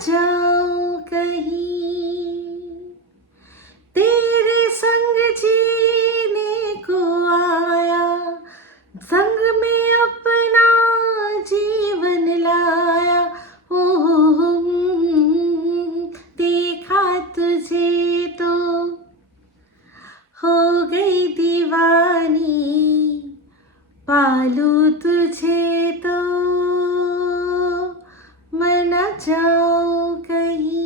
जाऊं कहीं तेरे संग जीने को आया, संग में अपना जीवन लाया। ओ देखा तुझे तो हो गई दीवानी, पालू तुझे तो मैं न जाऊं कहीं।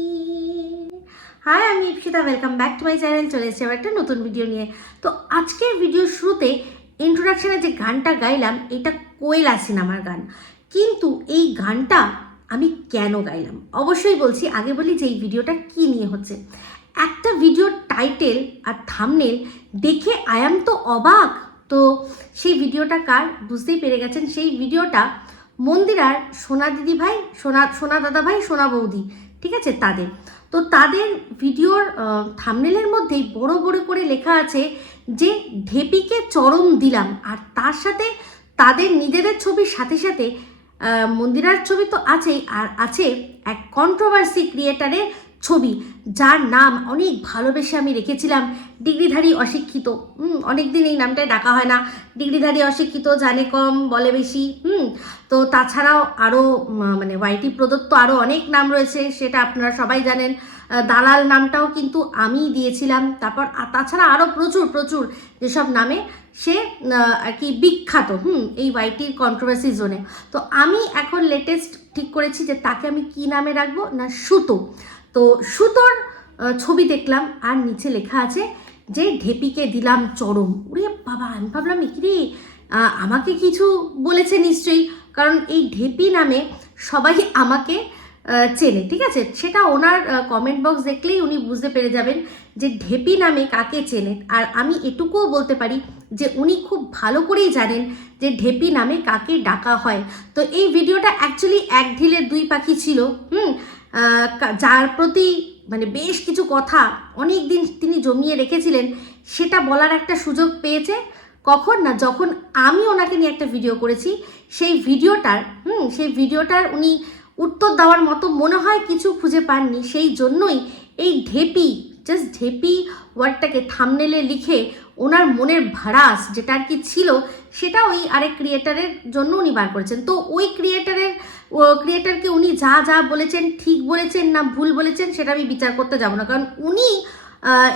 हाय, আমি Ipsita, welcome back to my channel. চলে এসেছি আবার একটা নতুন ভিডিও নিয়ে। তো আজকের ভিডিওর শুরুতে ইন্ট্রোডাকশনে যে গানটা গাইলাম, এটা কোয়েলা সিনেমার গান। কিন্তু এই গানটা আমি কেন গাইলাম অবশ্যই বলছি। আগে বলি যে এই ভিডিওটা কি নিয়ে হচ্ছে। একটা ভিডিওর টাইটেল আর থাম্বনেল দেখে আয়াম তো অবাক। তো সেই ভিডিওটা কার বুঝতেই পেরে গেছেন। সেই ভিডিওটা মন্দিরার সোনা দিদি ভাই, সোনা দাদা ভাই, সোনা বৌদি, ঠিক আছে, তাদের। তো তাদের ভিডিওর থাম্বনেলের মধ্যেই বড় বড় করে লেখা আছে যে ঢেপিকে চরম দিলাম। আর তার সাথে তাদের নিজেদের ছবির সাথে সাথে মন্দিরার ছবি তো আছেই, আর আছে এক কন্ট্রোভার্সি ক্রিয়েটারের ছবি, যার নাম অনেক ভালোবেসে আমি রেখেছিলাম, ডিগ্রিধারী অশিক্ষিত। অনেকদিন এই নামটাই ডাকা হয় না, ডিগ্রিধারী অশিক্ষিত, জানে কম বলে বেশি। তো তাছাড়াও আরও মানে ওয়াইটি প্রদত্ত আরও অনেক নাম রয়েছে, সেটা আপনারা সবাই জানেন। দালাল নামটাও কিন্তু আমিই দিয়েছিলাম। তারপর তাছাড়া আরও প্রচুর প্রচুর যেসব নামে সে আর কি বিখ্যাত এই ওয়াইটির কন্ট্রোভার্সি জোনে। তো আমি এখন লেটেস্ট ঠিক করেছি যে তাকে আমি কি নামে রাখবো না, সুতো। তো সুতোর ছবি দেখলাম আর নিচে লেখা আছে যে ঢেপিকে দিলাম চরম। ওরে বাবা, আমি ভাবলাম রে আমাকে কিছু বলেছে নিশ্চয়ই, কারণ এই ঢেপি নামে সবাই আমাকে চেনে, ঠিক আছে। সেটা ওনার কমেন্ট বক্স দেখলেই উনি বুঝতে পেরে যাবেন যে ঢেপি নামে কাকে চেনে। আর আমি এটুকুও বলতে পারি যে উনি খুব ভালো করেই জানেন যে ঢেপি নামে কাকে ডাকা হয়। তো এই ভিডিওটা অ্যাকচুয়ালি এক ঢিলে দুই পাখি ছিল। যার প্রতি মানে বেশ কিছু কথা অনেক দিন তিনি জমিয়ে রেখেছিলেন, সেটা বলার একটা সুযোগ পেয়েছে। কখন না, যখন আমি ওনাকে নিয়ে একটা ভিডিও করেছি, সেই ভিডিওটার উনি উত্তর দেওয়ার মতো মনে হয় কিছু খুঁজে পাননি। সেই জন্যই এই ঢেপি, জাস্ট ঢেপি ওয়ার্ডটাকে থাম্বনেলে লিখে ওনার মনের ভাড়াস যেটা আর কি ছিল, সেটা ওই আরেক ক্রিয়েটারের জন্য উনি বার করেছেন। তো ওই ক্রিয়েটারকে উনি যা যা বলেছেন, ঠিক বলেছেন না ভুল বলেছেন, সেটা আমি বিচার করতে যাব না, কারণ উনি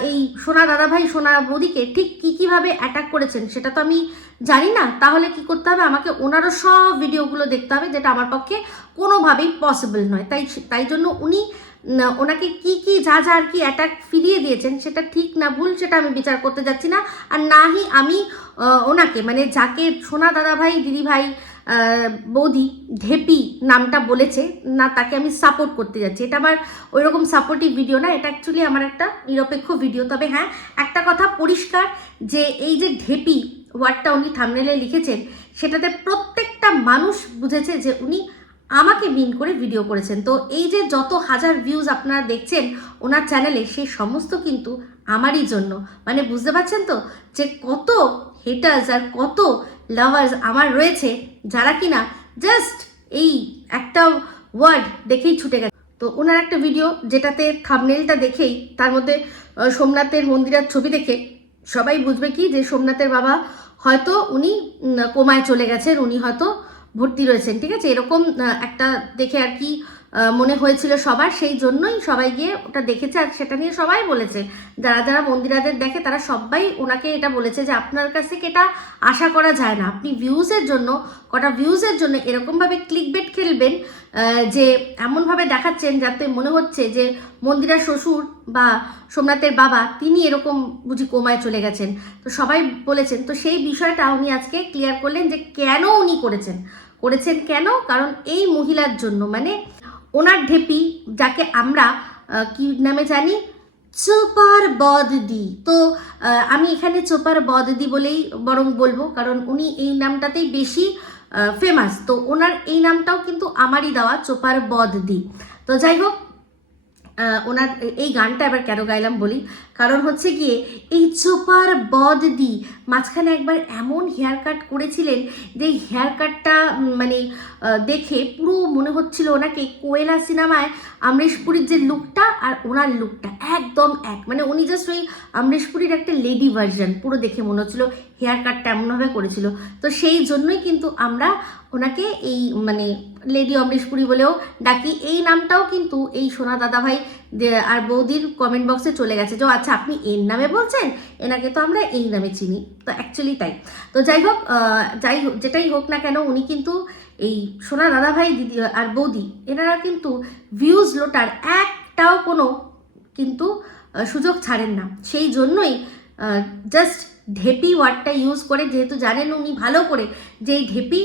এই সোনা দাদাভাই সোনা বৌদিকে ঠিক কীভাবে অ্যাটাক করেছেন সেটা তো আমি জানি না। তাহলে কি করতে হবে, আমাকে ওনারও সব ভিডিওগুলো দেখতে হবে, যেটা আমার পক্ষে কোনোভাবেই পসিবল নয়। তাই জন্য উনি ওনাকে কি যা আর কি অ্যাটাক ফিরিয়ে দিয়েছেন, সেটা ঠিক না ভুল সেটা আমি বিচার করতে যাচ্ছি না। আর নাহি আমি ওনাকে, মানে যাকে সোনা দাদাভাই দিদিভাই বৌদি ঢেপি নামটা বলেছে না, তাকে আমি সাপোর্ট করতে যাচ্ছি। এটা আমার ওই রকম সাপোর্টিভ ভিডিও না, এটা অ্যাকচুয়ালি আমার একটা নিরপেক্ষ ভিডিও। তবে হ্যাঁ, একটা কথা পরিষ্কার যে এই যে ঢেপি ওয়ার্ডটা উনি থাম্বনেলে লিখেছেন, সেটাতে প্রত্যেকটা মানুষ বুঝেছে যে উনি আমাকে মিন করে ভিডিও করেছেন। তো এই যে যত হাজার ভিউজ আপনারা দেখছেন ওনার চ্যানেলে, সেই সমস্ত কিন্তু আমারই জন্য। মানে বুঝতে পারছেন তো যে কত হেটার্স আর কত লাভার্স আমার রয়েছে, যারা কিনা জাস্ট এই একটা ওয়ার্ড দেখেই ছুটে গেছে। তো ওনার একটা ভিডিও যেটাতে থাম্বনেলটা দেখেই তার মধ্যে সোমনাথের মন্দিরের ছবি দেখে সবাই বুঝবে কি যে সোমনাথের বাবা হয়তো উনি কোমায় চলে গেছেন, উনি হয়তো ভর্তি রয়েছেন, ঠিক আছে, এরকম একটা দেখে আর কি মনে হয়েছিল সবার। সেই জন্যই সবাই গিয়ে ওটা দেখেছে, আর সেটা নিয়ে সবাই বলেছে, যারা যারা মন্দিরাদের দেখে তারা সবাই ওনাকে এটা বলেছে যে আপনার কাছ থেকে এটা আশা করা যায় না, আপনি কটা ভিউজের জন্য এরকমভাবে ক্লিকবেট খেলবেন, যে এমনভাবে দেখাচ্ছেন যাতে মনে হচ্ছে যে মন্দিরার শ্বশুর বা সোমনাথের বাবা তিনি এরকম বুঝি কোমায় চলে গেছেন। তো সবাই বলেছেন। তো সেই বিষয়টা উনি আজকে ক্লিয়ার করলেন যে কেন উনি করেছেন কেন, কারণ এই মহিলার জন্য, মানে ওনার ঢেপি, যাকে আমরা কি নামে জানি, চোপার বদদি। তো আমি এখানে চোপার বদদি বলেই বরং বলবো, কারণ উনি এই নামটাতেই বেশি ফেমাস। তো ওনার এই নামটাও কিন্তু আমারই দেওয়া, চোপার বদদি। তো যাই হোক, ওনার এই গানটা এবার কেন গাইলাম বলি, কারণ হচ্ছে গিয়ে এই চোপার বদদি মাঝখানে একবার এমন হেয়ার কাট করেছিলেন যে হেয়ার কাটটা মানে দেখে পুরো মনে হচ্ছিল ওনাকে কোয়েলা সিনেমায় অমরিশ পুরীর যে লুকটা আর ওনার লুকটা একদম এক, মানে উনি জাস্ট ওই অমরিশ পুরীর একটা লেডি ভার্সন পুরো দেখে মনে হচ্ছিল, হেয়ার কাটটা এমনভাবে করেছিল। তো সেই জন্যই কিন্তু আমরা ওনাকে এই মানে লেডি অমরিশ পুরী বলেও ডাকি। এই নামটাও কিন্তু এই সোনা দাদাভাই আর বৌদির কমেন্ট বক্সে চলে গেছে যে আচ্ছা আপনি এর নামে বলছেন, এনাকে তো আমরা এই নামে চিনি। তো অ্যাকচুয়ালি তাই। তো যাই হোক যেটাই হোক না কেন উনি কিন্তু এই সোনা দাদাভাই দিদি আর বৌদি এনারা কিন্তু ভিউজ লোটার একটাও কোনো কিন্তু সুযোগ ছাড়েন না। সেই জন্যই জাস্ট ঢেপি ওয়ার্ডটা ইউজ করে, যেহেতু জানেন উনি ভালো করে যে এই ঢেপি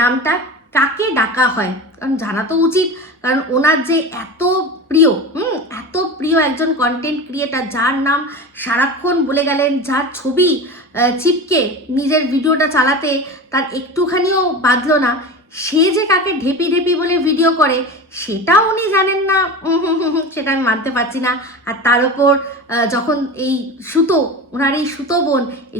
নামটা কাকে ডাকা হয়, কারণ জানা তো উচিত, কারণ ওনার যে এত প্রিয় এত প্রিয় একজন কন্টেন্ট ক্রিয়েটার, যার নাম সারাক্ষণ বলে গেলেন, যার ছবি চিপকে নিজের ভিডিওটা চালাতে তার একটুখানিও বাঁধলো না, সে যে কাকে ঢেপি ঢেপি বলে ভিডিও করে সেটাও উনি জানেন না, সেটা আমি মানতে পারছি না। আর তার ওপর যখন এই সুতো, ওনার এই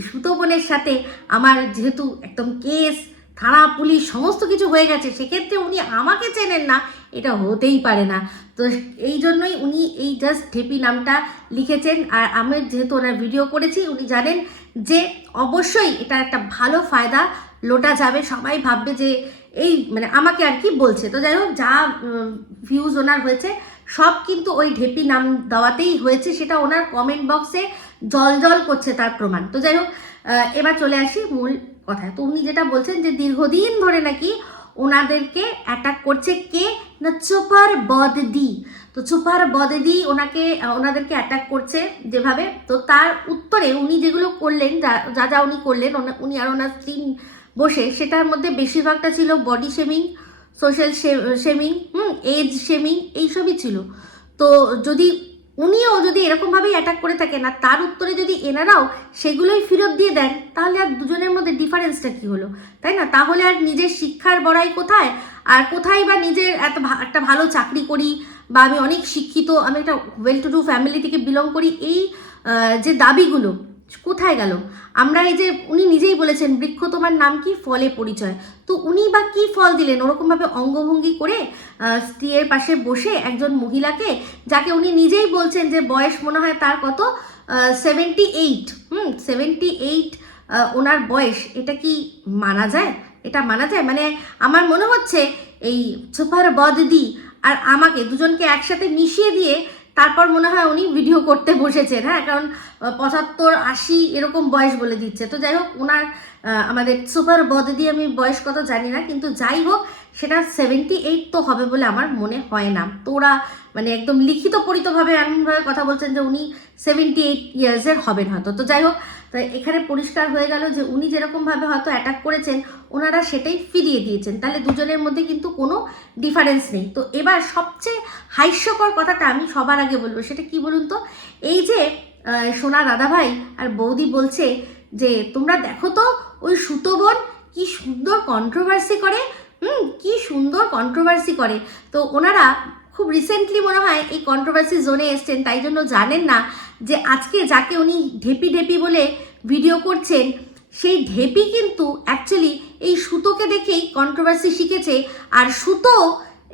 সুতো বোনের সাথে আমার যেহেতু একদম কেস, থানা, পুলিশ সমস্ত কিছু হয়ে গেছে, সেক্ষেত্রে উনি আমাকে চেনেন না, এটা হতেই পারে না। তো এই জন্যই উনি এই জাস্ট ঢেপি নামটা লিখেছেন। আর আমি যেহেতু ওনার ভিডিও করেছি, উনি জানেন যে অবশ্যই এটা একটা ভালো ফায়দা লোটা যাবে, সবাই ভাববে যে এই মানে আমাকে আর কি বলছে। তো যাই হোক, যা ভিউজ ওনার হয়েছে সব কিন্তু ওই ঢেপি নাম দেওয়াতেই হয়েছে, সেটা ওনার কমেন্ট বক্সে জল করছে তার প্রমাণ। তো যাই হোক, এবার চলে আসি মূল কথায়। তো উনি যেটা বলছেন যে দীর্ঘদিন ধরে নাকি ওনাদেরকে অ্যাটাক করছে কে না চোপার বদদি। তো চোপার বদদি ওনাদেরকে অ্যাটাক করছে যেভাবে, তো তার উত্তরে উনি যেগুলো করলেন, যা উনি করলেন, উনি আর ওনার স্ত্রী বসে, সেটার মধ্যে বেশিরভাগটা ছিল body shaming, social shaming, age shaming, এইসবই ছিল। তো উনিও যদি এরকমভাবেই অ্যাটাক করে থাকেন আর তার উত্তরে যদি এনারাও সেগুলোই ফেরত দিয়ে দেন, তাহলে আর দুজনের মধ্যে ডিফারেন্সটা কি হলো, তাই না? তাহলে আর নিজের শিক্ষার বড়াই কোথায়, আর কোথায় বা নিজের একটা ভালো চাকরি করি বা আমি অনেক শিক্ষিত, আমি একটা ওয়েল টু ডু ফ্যামিলি থেকে বিলং করি, এই যে দাবিগুলো কোথায় গেল? আমরা এই যে উনি নিজেই বলেছেন বৃক্ষ তোমার নাম কি, ফলে পরিচয়, তো উনি বা কি ফল দিলেন ওরকমভাবে অঙ্গভঙ্গি করে স্ত্রীর পাশে বসে একজন মহিলাকে, যাকে উনি নিজেই বলছেন যে বয়স মনে হয় তার কত 78, 78 ওনার বয়স, এটা কি মানা যায়? এটা মানা যায়? মানে আমার মনে হচ্ছে এই সুপার বদদি আর আমাকে দুজনকে একসাথে মিশিয়ে দিয়ে তারপর মনে হয় উনি ভিডিও করতে বসেছেন। হ্যাঁ, কারণ 75, 80 এরকম বয়স বলে দিচ্ছে। তো যাই হোক, ওনার আমাদের সুপার বদদি আমি বয়স কত জানি না, কিন্তু যাই হোক সেটা 78 তো হবে বলে আমার মনে হয় না। তো ওরা মানে একদম লিখিত পরিতভাবে এমনভাবে কথা বলছেন যে উনি 78 ইয়ার্সের হবেন হয়তো। তো যাই হোক, তো এখানে পরিষ্কার হয়ে গেল যে উনি যেরকমভাবে হয়তো অ্যাটাক করেছেন ওনারা সেটাই ফিরিয়ে দিয়েছেন, তাহলে দুজনের মধ্যে কিন্তু কোনো ডিফারেন্স নেই। তো এবার সবচেয়ে হাস্যকর কথাটা আমি সবার আগে বলবো, সেটা কি বলুন তো? এই যে সোনা দাদাভাই আর বৌদি বলছে যে তোমরা দেখো তো ওই সুতো বোন কি সুন্দর কন্ট্রোভার্সি করে, কি সুন্দর কন্ট্রোভার্সি করে। তো ওনারা খুব রিসেন্টলি মনে হয় এই কন্ট্রোভার্সি জোনে এসছেন, তাই জন্য জানেন না যে আজকে যাকে উনি ঢেপি বলে ভিডিও করছেন, সেই ঢেপি কিন্তু অ্যাকচুয়ালি এই সুতোকে দেখেই কন্ট্রোভার্সি শিখেছে। আর সুতো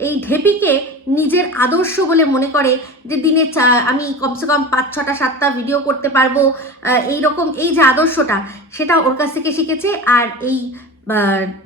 এই ঢেপিকে নিজের আদর্শ বলে মনে করে, যে দিনে আমি কমসে কম 5, 6, 7টা ভিডিও করতে পারবো, এইরকম এই যে আদর্শটা, সেটা ওর কাছ থেকে শিখেছে। আর এই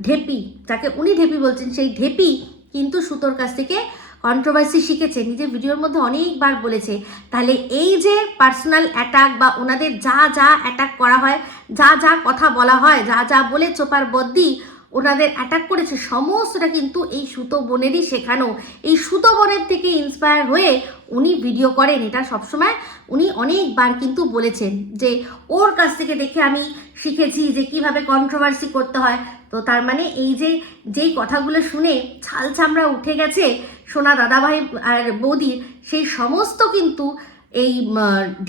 ঢেপি, যাকে উনি ঢেপি বলছেন, সেই ঢেপি কিন্তু সুতোর কাছ থেকে কন্ট্রোভার্সি শিখেছে, নিজের ভিডিওর মধ্যে অনেকবার বলেছে। তাহলে এই যে পার্সোনাল অ্যাটাক বা ওনাদের যা অ্যাটাক করা হয়, যা কথা বলা হয়, যা বলে চোপার বদ্দি ওনাদের অ্যাটাক করেছে, সমস্তটা কিন্তু এই সুতো বোনেরই শেখানো। এই সুতো বোনের থেকে ইন্সপায়ার হয়ে উনি ভিডিও করেন, এটা সবসময় উনি অনেকবার কিন্তু বলেছেন যে ওর কাছ থেকে দেখে আমি শিখেছি যে কিভাবে কন্ট্রোভার্সি করতে হয়। তো তার মানে এই যে যেই কথাগুলো শুনে ছাল চামড়া উঠে গেছে সোনা দাদাভাই আর বৌদির, সেই সমস্ত কিন্তু এই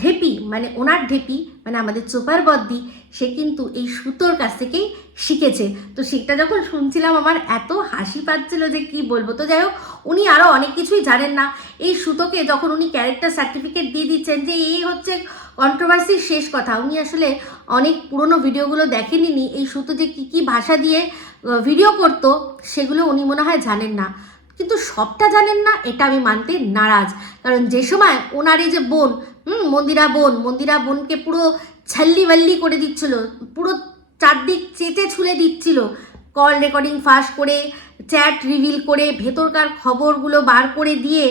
ঢেপি মানে ওনার ঢেপি মানে আমাদের চোপার বদ্দি, সে কিন্তু এই সুতোর কাছ থেকেই শিখেছে। তো সেটা যখন শুনছিলাম আমার এত হাসি পাচ্ছিল যে কি বলবো। তো যাই হোক, উনি আরও অনেক কিছুই জানেন না। এই সুতোকে যখন উনি ক্যারেক্টার সার্টিফিকেট দিয়ে দিচ্ছেন যে এই হচ্ছে কন্ট্রোভার্সির শেষ কথা, উনি আসলে অনেক পুরনো ভিডিওগুলো দেখেনি। এই সুতো যে কী কী ভাষা দিয়ে ভিডিও করতো সেগুলো উনি মনে হয় জানেন না, কিন্তু সবটা জানেন না এটা আমি মানতে নারাজ। কারণ যে সময় ওনার এই যে বোন মন্দিরা বোনকে পুরো ছাল্লি বাল্লি করে দিচ্ছিল, পুরো চারদিক চেটে ছুঁড়ে দিচ্ছিল, কল রেকর্ডিং ফাঁস করে, চ্যাট রিভিল করে, ভেতরকার খবরগুলো বার করে দিয়ে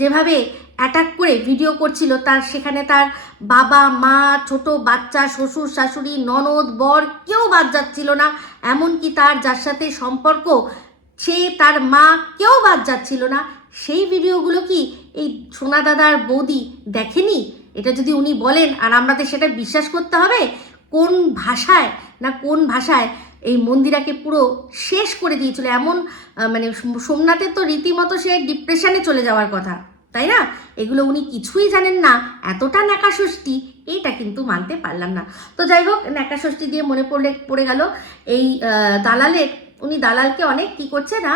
যেভাবে অ্যাটাক করে ভিডিও করছিল, তার সেখানে তার বাবা মা, ছোট বাচ্চা, শ্বশুর শাশুড়ি, ননদ বর কেউ বাদ যাচ্ছিল না। এমনকি তার যার সাথে সম্পর্ক সে তার মা কেউ বাদ যাচ্ছিল না। সেই ভিডিওগুলো কি এই সোনা দাদার বৌদি দেখেনি? এটা যদি উনি বলেন আর আমাদের সেটা বিশ্বাস করতে হবে? কোন ভাষায় এই মন্দিরাকে পুরো শেষ করে দিয়েছিল। এমন মানে সোমনাথের তো রীতিমতো সে ডিপ্রেশনে চলে যাওয়ার কথা, তাই না? এগুলো উনি কিছুই জানেন না, এতটা ন্যাকাষষ্ঠী, এইটা কিন্তু মানতে পারলাম না। তো যাই হোক, ন্যাকাষষ্ঠী দিয়ে মনে পড়ে গেল এই দালালকে অনেক কি করছে না,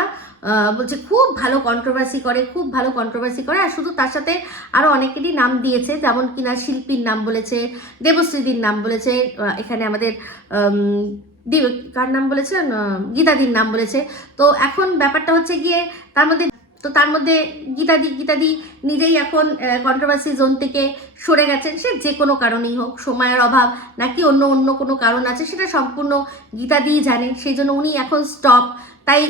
বলছে খুব ভালো কন্ট্রোভার্সি করে, আর শুধু তার সাথে আরও অনেকেরই নাম দিয়েছে, যেমন কিনা শিল্পীর নাম বলেছে, দেবশ্রীদির নাম বলেছে, এখানে আমাদের কার নাম বলেছে, গীতাদির নাম বলেছে। তো এখন ব্যাপারটা হচ্ছে গিয়ে তার মধ্যে গীতাদি নিজেই এখন কন্ট্রোভার্সি জোন থেকে সরে গেছেন। সে যে কোনো কারণেই হোক, সময়ের অভাব নাকি অন্য কোনো কারণ আছে, সেটা সম্পূর্ণ গীতাদিই জানে। সেই জন্য উনি এখন স্টপ। তাই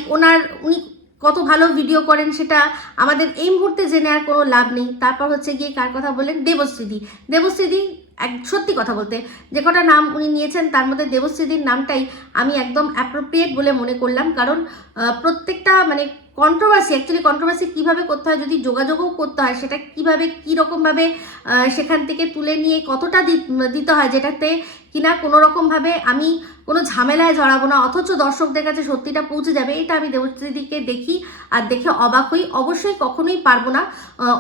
উনি কত ভালো ভিডিও করেন সেটা আমাদের এই মুহূর্তে জেনে আর কোনো লাভ নেই। তারপর হচ্ছে গিয়ে কার কথা বললেন, দেবশ্রীদি সত্যি কথা বলতে যে কটা নাম উনি নিয়েছেন তার মধ্যে দেবশ্রীদির নামটাই আমি একদম অ্যাপ্রোপ্রিয়েট বলে মনে করলাম। কারণ প্রত্যেকটা মানে কন্ট্রোভার্সি কীভাবে করতে হয়, যদি যোগাযোগও করতে হয় সেটা কীভাবে কীরকমভাবে সেখান থেকে তুলে নিয়ে কতটা দিতে হয়, যেটাতে কিনা কোনো রকমভাবে আমি কোনো ঝামেলায় জড়াবো না, অথচ দর্শকদের কাছে সত্যিটা পৌঁছে যাবে। এটা আমি দেবশ্রীদিকে দেখি আর দেখে অবাক হই। অবশ্যই কখনোই পারবো না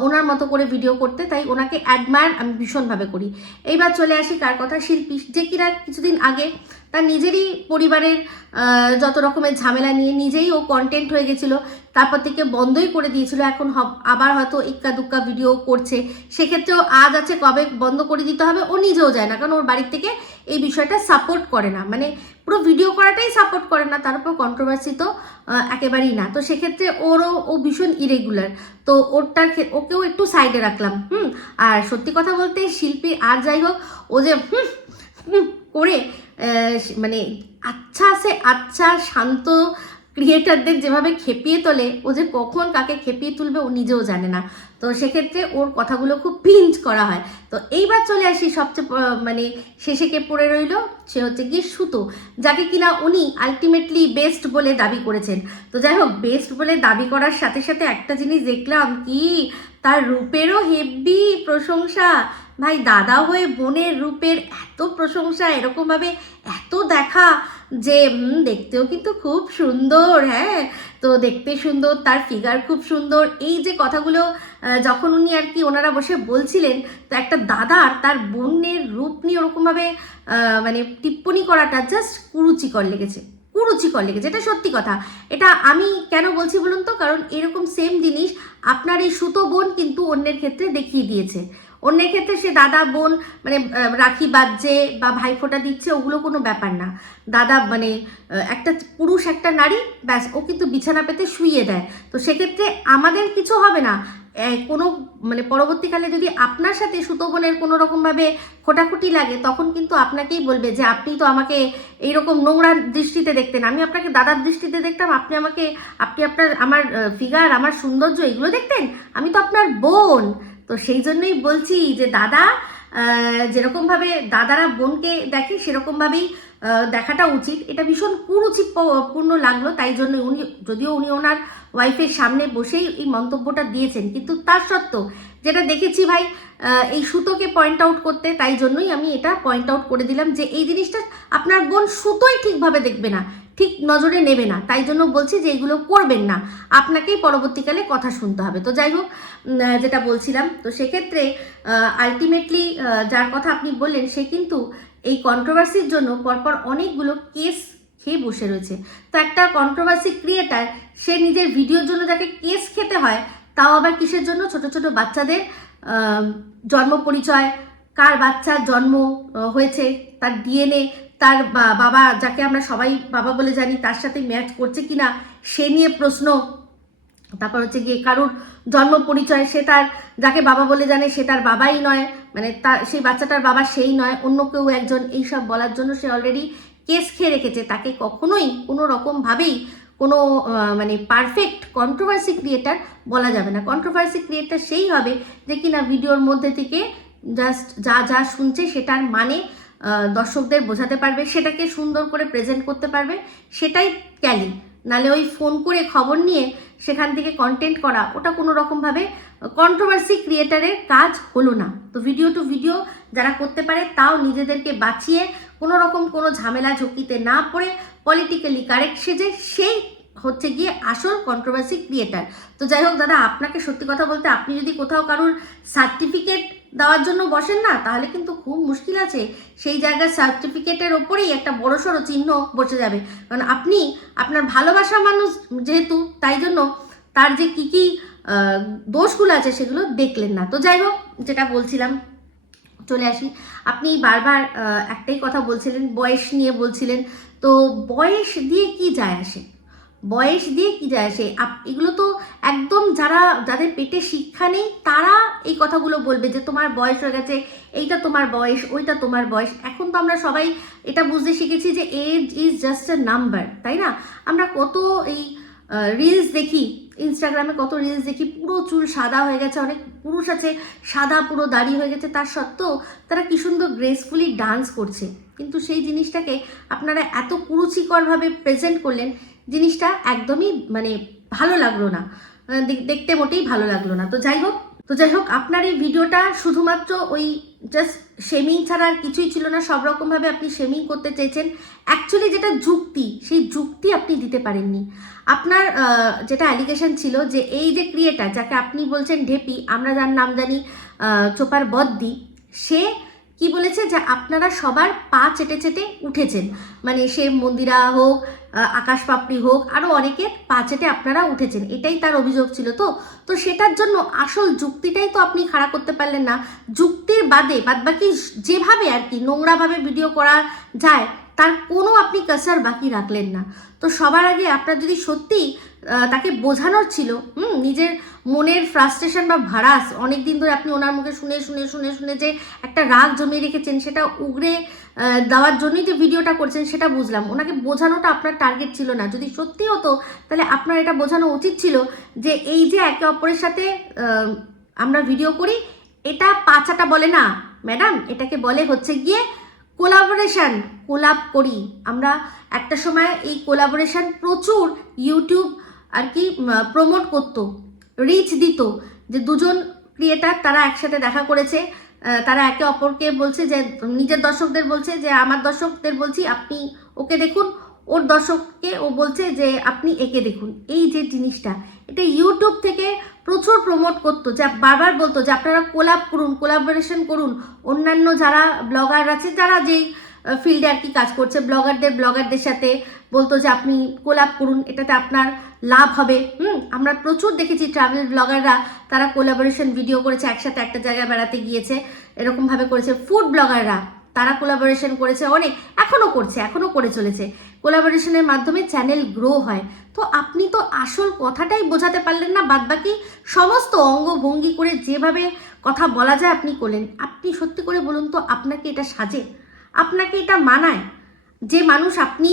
ওনার মতো করে ভিডিও করতে, তাই ওনাকে অ্যাডমায়ার আমি ভীষণভাবে করি। এইবার চলে আসি কার কথা, শিল্পী, যে কিনা কিছুদিন আগে তার নিজেরই পরিবারের যত রকমের ঝামেলা নিয়ে নিজেই ও কন্টেন্ট হয়ে গেছিলো, তারপর থেকে বন্ধই করে দিয়েছিল। এখন আবার হয়তো ইক্কা দুক্কা ভিডিও করছে, সেক্ষেত্রেও আজ আছে কবে বন্ধ করে দিতে হবে ও নিজেও যায় না, কারণ ওর বাড়ির থেকে এই বিষয়টা সাপোর্ট করে না, মানে পুরো ভিডিও করাটাই সাপোর্ট করে না, তার উপর কন্ট্রোভার্সি তো একেবারেই না। তো সেক্ষেত্রে ও ভীষণ ইরেগুলার, তো ওকেও একটু সাইডে রাখলাম। আর সত্যি কথা বলতে শিল্পী আর যাই হোক, ও যে করে মানে আচ্ছা শান্ত ক্রিয়েটারদের যেভাবে খেপিয়ে তোলে, ও যে কখন কাকে খেপিয়ে তুলবে ও নিজেও জানে না। তো সেক্ষেত্রে ওর কথাগুলো খুব পিঞ্চ করা হয়। তো এইবার চলে আসি সবচেয়ে মানে শেষে কে পড়ে রইল, সে হচ্ছে গিয়ে সুতো, যাকে কিনা উনি আলটিমেটলি বেস্ট বলে দাবি করেছেন। তো যাই হোক, বেস্ট বলে দাবি করার সাথে সাথে একটা জিনিস দেখলাম কি, তার রূপেরও হেব্বি প্রশংসা। ভাই, দাদা হয়ে বোনের রূপের এত প্রশংসা, এরকমভাবে এত দেখা যে দেখতেও কিন্তু খুব সুন্দর। হ্যাঁ, তো দেখতে সুন্দর, তার ফিগার খুব সুন্দর। এই যে কথাগুলো যখন উনি আর কি ওনারা বসে বলছিলেন, তো একটা দাদার তার বোনের রূপ নিয়ে ওরকমভাবে মানে টিপ্পণী করাটা জাস্ট কুরুচিকর লেগেছে, এটা সত্যি কথা। এটা আমি কেন বলছি বলুন তো, কারণ এরকম সেম জিনিস আপনার এই সুতো বোন কিন্তু অন্যের ক্ষেত্রে দেখিয়ে দিয়েছে। অন্যের ক্ষেত্রে সে দাদা বোন মানে রাখি বাজছে বা ভাইফোঁটা দিচ্ছে, ওগুলো কোনো ব্যাপার না। দাদা মানে একটা পুরুষ একটা নারী, ব্যাস, ও কিন্তু বিছানা পেতে শুইয়ে দেয়। তো সেক্ষেত্রে আমাদের কিছু হবে না। কোনো মানে পরবর্তীকালে যদি আপনার সাথে সুতো বোনের কোনো রকমভাবে খোটাখুটি লাগে, তখন কিন্তু আপনাকেই বলবে যে আপনি তো আমাকে এইরকম নোংরা দৃষ্টিতে দেখতেন, আমি আপনাকে দাদার দৃষ্টিতে দেখতাম, আপনি আমার ফিগার, আমার সৌন্দর্য এগুলো দেখতেন, আমি তো আপনার বোন। তো সেই জন্যই বলছি যে দাদা যেরকমভাবে দাদারা বোনকে দেখে সেরকমভাবেই দেখাটা উচিত। এটা ভীষণ কুরুচিপূর্ণ লাগলো, তাই জন্য যদিও উনি ওনার ওয়াইফের সামনে বসেই এই মন্তব্যটা দিয়েছেন, কিন্তু তার সত্ত্বেও যেটা দেখেছি ভাই, এই সুতোকে পয়েন্ট আউট করতে, তাই জন্যই আমি এটা পয়েন্ট আউট করে দিলাম যে এই জিনিসটা আপনার বোন সুতোই ঠিকভাবে দেখবে না, ঠিক নজরে নেবে না, তাই জন্য বলছি যে এইগুলো করবেন না, আপনাকেই পরবর্তীকালে কথা শুনতে হবে। তো যাই হোক, যেটা বলছিলাম, তো সেক্ষেত্রে আলটিমেটলি যার কথা আপনি বললেন সে কিন্তু এই কন্ট্রোভার্সির জন্য পরপর অনেকগুলো কেস খেয়ে বসে রয়েছে। তো একটা কন্ট্রোভার্সি ক্রিয়েটার, সে নিজের ভিডিওর জন্য যাকে কেস খেতে হয়, তাও আবার কিসের জন্য? ছোট ছোট বাচ্চাদের জন্ম পরিচয়, কার বাচ্চার জন্ম হয়েছে, তার ডিএনএ, তার বাবা যাকে আমরা সবাই বাবা বলে জানি তার সাথে ম্যাচ করছে কিনা সে নিয়ে প্রশ্ন। তারপর হচ্ছে গিয়ে কারুর জন্ম পরিচয়, সে তার যাকে বাবা বলে জানে সে তার বাবাই নয়, মানে তার সেই বাচ্চাটার বাবা সেই নয়, অন্য কেউ একজন, এইসব বলার জন্য সে অলরেডি কেস খেয়ে রেখেছে। তাকে কখনোই কোনো রকমভাবেই কোনো মানে পারফেক্ট কন্ট্রোভার্সি ক্রিয়েটার বলা যাবে না। কন্ট্রোভার্সি ক্রিয়েটার সেই হবে যে কিনা ভিডিওর মধ্যে থেকে জাস্ট যা যা শুনছে সেটার মানে দর্শকদের বোঝাতে পারবে, সেটাকে সুন্দর করে প্রেজেন্ট করতে পারবে, সেটাই ক্যালি। নালে ওই ফোন করে খবর নিয়ে সেখান থেকে কন্টেন্ট করা, ওটা কোনো রকমভাবে কন্ট্রোভার্সি ক্রিয়েটারের কাজ হলো না। তো ভিডিও টু ভিডিও যারা করতে পারে, তাও নিজেদেরকে বাঁচিয়ে কোনো রকম কোনো ঝামেলা ঝুঁকিতে না পড়ে পলিটিক্যালি কারেক্ট সেজে, সেই হচ্ছে গিয়ে আসল কন্ট্রোভার্সি ক্রিয়েটার। তো যাই হোক দাদা, আপনাকে সত্যি কথা বলতে, আপনি যদি কোথাও কারোর সার্টিফিকেট দেওয়ার জন্য বসেন না, তাহলে কিন্তু খুব মুশকিল আছে। সেই জায়গার সার্টিফিকেটের ওপরেই একটা বড়সড় চিহ্ন বসে যাবে, কারণ আপনি আপনার ভালোবাসা মানুষ যেহেতু, তাই জন্য তার যে কী কী দোষগুলো আছে সেগুলো দেখলেন না। তো যাই হোক, যেটা বলছিলাম, চলে আসি। আপনি বারবার একটাই কথা বলছিলেন, বয়স নিয়ে বলছিলেন। তো বয়স দিয়ে কি যায় আসে? বয়স দিয়ে কি যায় আসে? এগুলো তো একদম যাদের পেটে শিক্ষা নেই তারা এই কথাগুলো বলবে যে তোমার বয়স হয়ে গেছে, এইটা তোমার বয়স, ওইটা তোমার বয়স। এখন তো আমরা সবাই এটা বুঝতে শিখেছি যে age is just a number, তাই না? আমরা কত এই রিলস দেখি, ইনস্টাগ্রামে কত রিলস দেখি, পুরো চুল সাদা হয়ে গেছে, অনেক পুরুষ আছে সাদা পুরো দাড়ি হয়ে গেছে, তার সত্ত্বেও তারা কি সুন্দর গ্রেসফুলি ডান্স করছে। কিন্তু সেই জিনিসটাকে আপনারা এত কুরুচিকরভাবে প্রেজেন্ট করলেন, জিনিসটা একদমই মানে ভালো লাগলো না, দেখতে মোটেই ভালো লাগলো না। তো যাই হোক, আপনার এই ভিডিওটা শুধুমাত্র ওই জাস্ট শেমিং ছাড়া আর কিছুই ছিল না। সব রকমভাবে আপনি শেমিং করতে চেয়েছেন। অ্যাকচুয়ালি যেটা যুক্তি, সেই যুক্তি আপনি দিতে পারেননি। আপনার যেটা অ্যালিগেশন ছিল যে এই যে ক্রিয়েটার যাকে আপনি বলছেন ঢেপি, আমরা যার নাম জানি চোপার বদ্দি, সে কি বলেছে যে আপনারা সবার পা চেটে চেটে উঠেছেন, মানে সে মন্দিরা হোক, আকাশ পাপড়ি হোক, আরও অনেকের পা চেটে আপনারা উঠেছেন, এটাই তার অভিযোগ ছিল। তো সেটার জন্য আসল যুক্তিটাই তো আপনি খাড়া করতে পারলেন না। যুক্তির বাদবাকি যেভাবে আর কি নোংরাভাবে ভিডিও করা যায়, তার কোনো আপনি কাসার বাকি রাখলেন না। তো সবার আগে আপনার যদি সত্যি তাকে বোঝানোর ছিল, নিজের মনের ফ্রাস্ট্রেশন বা ভাড়াস অনেক দিন ধরে আপনি ওনার মুখে শুনে শুনে শুনে শুনে যে একটা রাগ জমিয়ে রেখেছেন, সেটা উগড়ে দেওয়ার জন্যই যে ভিডিওটা করছেন সেটা বুঝলাম। ওনাকে বোঝানোটা আপনার টার্গেট ছিল না। যদি সত্যি হতো তাহলে আপনার এটা বোঝানো উচিত ছিল যে এই যে একে অপরের সাথে আমরা ভিডিও করি, এটা পাচাটা বলে না ম্যাডাম, এটাকে বলে হচ্ছে গিয়ে কোলাবোরেশন। কোলাব করি আমরা। একটা সময় এই কোলাবোরেশন প্রচুর ইউটিউব আর কি প্রমোট করতো, রিচ দিত, যে দুজন ক্রিয়েটার তারা একসাথে দেখা করেছে, তারা একে অপরকে বলছে যে নিজের দর্শকদের বলছে যে আমার দর্শকদের বলছি আপনি ওকে দেখুন, ওর দর্শককে ও বলছে যে আপনি একে দেখুন। এই যে জিনিসটা, এটা ইউটিউব থেকে প্রচুর প্রমোট করতো, যা বারবার বলতো যে আপনারা কোলাব করুন, কোলাবোরেশন করুন। অন্যান্য যারা ব্লগার আছে, যারা যেই ফিল্ডে আর কি কাজ করছে, ব্লগারদের সাথে বলতো যে আপনি কোলাব করুন, এটাতে আপনার লাভ হবে। আমরা প্রচুর দেখেছি ট্রাভেল ব্লগাররা, তারা কোলাবোরেশন ভিডিও করেছে, একসাথে একটা জায়গায় বেড়াতে গিয়েছে, এরকমভাবে করেছে। ফুড ব্লগাররা তারা কোলাবোরেশন করেছে অনেক, এখনও করে চলেছে। কোলাবোরেশনের মাধ্যমে চ্যানেল গ্রো হয়। তো আপনি তো আসল কথাটাই বোঝাতে পারলেন না, বাদবাকি সমস্ত অঙ্গভঙ্গি করে যেভাবে কথা বলা যায় আপনি করলেন। আপনি সত্যি করে বলুন তো, আপনাকে এটা সাজে? আপনাকে এটা মানায়? যে মানুষ আপনি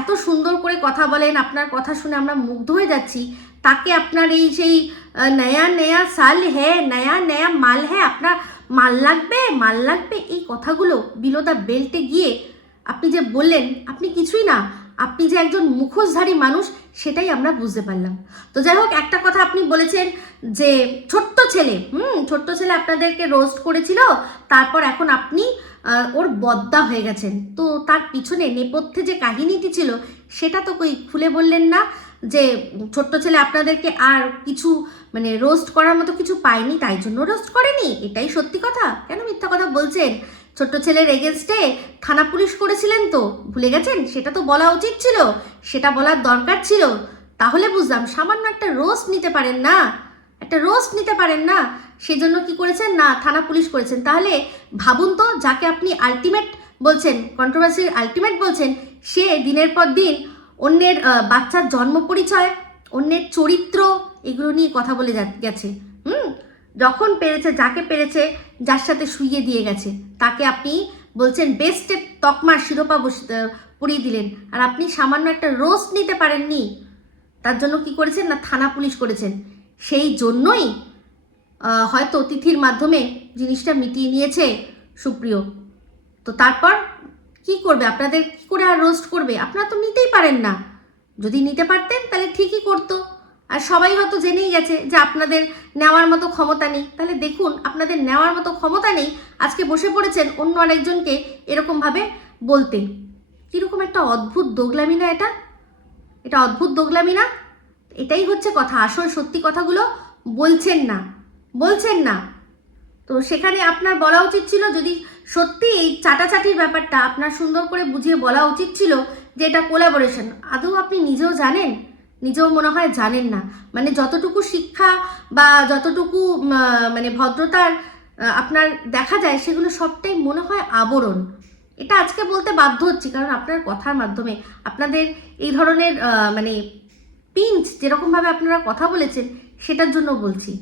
এত সুন্দর করে কথা বলেন, আপনার কথা শুনে আমরা মুগ্ধ হয়ে যাচ্ছি, তাকে আপনার এই সেই নয়া নয়া সাল হ্যাঁ, নয়া নয়া মাল হ্যাঁ, আপনার মাল লাগবে, এই কথাগুলো বিলো দ্য বেল্টে গিয়ে আপনি যে বললেন, আপনি কিছুই না, আপনি যে একজন মুখোশধারী মানুষ সেটাই আমরা বুঝতে পারলাম। তো যাই হোক, একটা কথা আপনি বলেছেন যে ছোট্ট ছেলে আপনাদেরকে রোস্ট করেছিল, তারপর এখন আপনি ওর বদ্দা হয়ে গেছেন। তো তার পিছনে নেপথ্যে যে কাহিনীটি ছিল সেটা তো কই খুলে বললেন না, যে ছোট্ট ছেলে আপনাদেরকে আর কিছু মানে রোস্ট করার মতো কিছু পায়নি তাই জন্য রোস্ট করেনি, এটাই সত্যি কথা। কেন মিথ্যা কথা বলছেন? ছোট্ট ছেলের এগেনস্টে থানা পুলিশ করেছিলেন তো, ভুলে গেছেন? সেটা তো বলা উচিত ছিল, সেটা বলার দরকার ছিল। তাহলে বুঝলাম, সামান্য একটা রোস্ট নিতে পারেন না, সেই জন্য কি করেছেন না, থানা পুলিশ করেছেন। তাহলে ভাবুন তো, যাকে আপনি আলটিমেট বলছেন, কন্ট্রোভার্সির আলটিমেট বলছেন, সে দিনের পর দিন অন্যের বাচ্চার জন্ম পরিচয়, অন্যের চরিত্র, এগুলো নিয়ে কথা বলে গেছে। যখন পেরেছে, যাকে পেরেছে, যার সাথে শুইয়ে দিয়ে গেছে, তাকে আপনি বলছেন বেস্টে তকমার শিরোপা পরিয়ে দিলেন, আর আপনি সামান্য একটা রোস্ট নিতে পারেননি। তার জন্য কি করেছেন না, থানা পুলিশ করেছেন। সেই জন্যই হয়তো তিথির মাধ্যমে জিনিসটা মিটিয়ে নিয়েছে সুপ্রিয়। তো তারপর কি করবে? আপনাদের কি করে আর রোস্ট করবে? আপনারা তো নিতেই পারেন না। যদি নিতে পারতেন তাহলে ঠিকই করতো। আর সবাই হয়তো জেনেই গেছে যে আপনাদের নেওয়ার মতো ক্ষমতা নেই। তাহলে দেখুন, আপনাদের নেওয়ার মতো ক্ষমতা নেই, আজকে বসে পড়েছেন অন্য আরেকজনকে এরকমভাবে বলতে। কীরকম একটা অদ্ভুত দোগলামি না এটা অদ্ভুত দোগলামি না? এটাই হচ্ছে কথা, আসল সত্যি কথাগুলো বলছেন না। তো সেখানে আপনার বলা উচিত ছিল, যদি সত্যি এই চাটাচাটির ব্যাপারটা আপনার সুন্দর করে বুঝিয়ে বলা উচিত ছিল যে এটা কোলাবোরেশন। আদৌ আপনি নিজেও জানেন? নিজেও মনে হয় জানেন না। মানে যতটুকু শিক্ষা বা যতটুকু মানে ভদ্রতার আপনার দেখা যায়, সেগুলো সবটাই মনে হয় আবরণ। এটা আজকে বলতে বাধ্য হচ্ছি, কারণ আপনার কথার মাধ্যমে আপনাদের এই ধরনের মানে পিঞ্চ যেরকমভাবে আপনারা কথা বলেছেন, সেটার জন্য বলছি।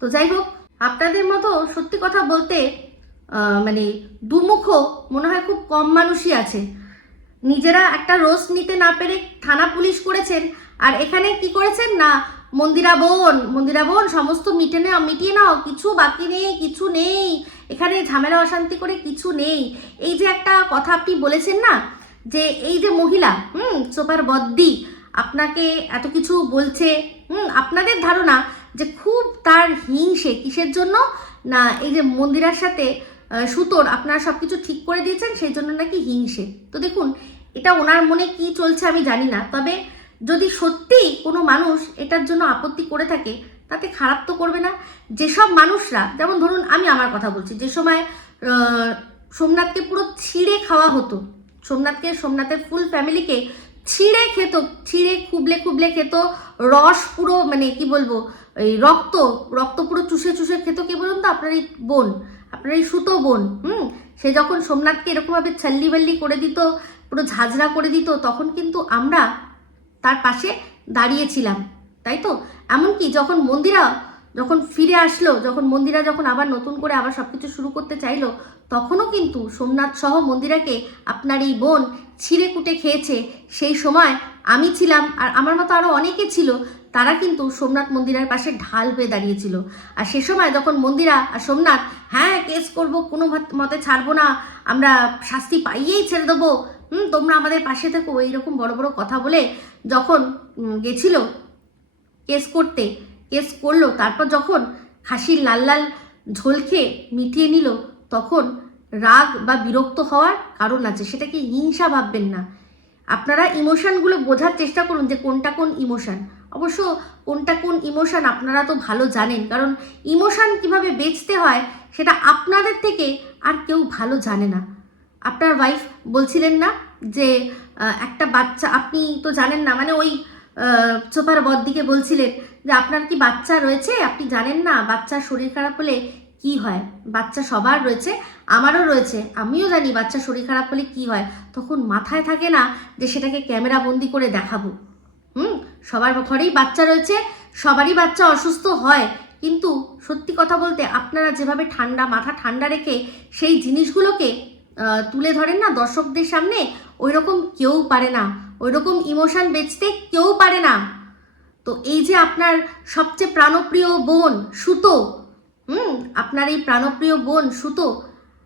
তো যাই হোক, আপনাদের মতো সত্যি কথা বলতে মানে দুমুখো মনে হয় খুব কম মানুষই আছে। নিজেরা একটা রোস্ট নিতে না পেরে থানা পুলিশ করেছেন, আর এখানে কি করেছেন না, মন্দিরা বোন সমস্ত মিটিয়ে নাও, কিছু বাকি নেই, কিছু নেই এখানে, ঝামেলা অশান্তি করে কিছু নেই। এই যে একটা কথা আপনি বলেছেন না, যে এই যে মহিলা সোপার বদ্দি আপনাকে এত কিছু বলছে, আপনাদের ধারণা যে খুব তার হিংসে, কিসের জন্য না, এই যে মন্দিরার সাথে সুতোর আপনারা সব কিছু ঠিক করে দিয়েছেন, সেই জন্য নাকি হিংসে। তো দেখুন, এটা ওনার মনে কি চলছে আমি জানি না, তবে যদি সত্যি কোনো মানুষ এটার জন্য আপত্তি করে থাকে, তাতে খারাপ তো করবে না। যেসব মানুষরা, যেমন ধরুন আমি আমার কথা বলছি, যে সময় সোমনাথকে পুরো ছিঁড়ে খাওয়া হতো, সোমনাথের ফুল ফ্যামিলিকে ছিঁড়ে খুবলে খেত, রস পুরো মানে কি বলবো, এই রক্ত পুরো চুষে খেত। কে বলুন তো? আপনার এই সুতো বোন। সে যখন সোমনাথকে এরকমভাবে ছাল্লি করে দিত, পুরো ঝাঁঝরা করে দিত, তখন কিন্তু আমরা তার পাশে দাঁড়িয়েছিলাম, তাই তো? এমনকি যখন মন্দিরা ফিরে আসলো, মন্দিরা আবার নতুন করে আবার সব কিছু শুরু করতে চাইলো, তখনও কিন্তু সোমনাথ সহ মন্দিরাকে আপনার এই বোন ছিঁড়ে কুটে খেয়েছে। সেই সময় আমি ছিলাম, আর আমার মতো আরও অনেকে ছিল, তারা কিন্তু সোমনাথ মন্দিরার পাশে ঢাল হয়ে দাঁড়িয়েছিল। আর সে সময় যখন মন্দিরা আর সোমনাথ কেস করব, কোনো মতে ছাড়বো না, আমরা শাস্তি পাইয়েই ছেড়ে দেবো, তোমরা আমাদের পাশে থেকো, এইরকম বড় বড় কথা বলে যখন গেছিল কেস করলো, তারপর যখন খাসির লাল ঝোল খেয়ে মিটিয়ে নিল, তখন রাগ বা বিরক্ত হওয়ার কারণ আছে, সেটাকে হিংসা ভাববেন না। আপনারা ইমোশনগুলো বোঝার চেষ্টা করুন, যে কোনটা কোন ইমোশন। অবশ্য কোনটা কোন ইমোশন আপনারা তো ভালো জানেন, কারণ ইমোশন কিভাবে বেচতে হয় সেটা আপনাদের থেকে আর কেউ ভালো জানে না। আপনার ওয়াইফ বলছিলেন না যে একটা বাচ্চা, আপনি তো জানেন না, মানে ওই সোপার বদ্দিকে বলছিলেন যে আপনার কি বাচ্চা রয়েছে, আপনি জানেন না বাচ্চার শরীর খারাপ হলে কি হয়। বাচ্চা সবার রয়েছে, আমারও রয়েছে, আমিও জানি বাচ্চা শরীর খারাপ হলে কি হয়। তখন মাথায় থাকে না যে সেটাকে ক্যামেরা বন্দি করে দেখাবো। সবার ঘরেই বাচ্চা রয়েছে, সবারই বাচ্চা অসুস্থ হয়, কিন্তু সত্যি কথা বলতে আপনারা যেভাবে মাথা ঠান্ডা রেখে সেই জিনিসগুলোকে তুলে ধরেন না দর্শকদের সামনে, ওই রকম কেউ পারে না, ওই রকম ইমোশন বেচতে কেউ পারে না। তো এই যে আপনার সবচেয়ে প্রাণপ্রিয় বোন সুতো, আপনার এই প্রাণপ্রিয় বোন সুতো,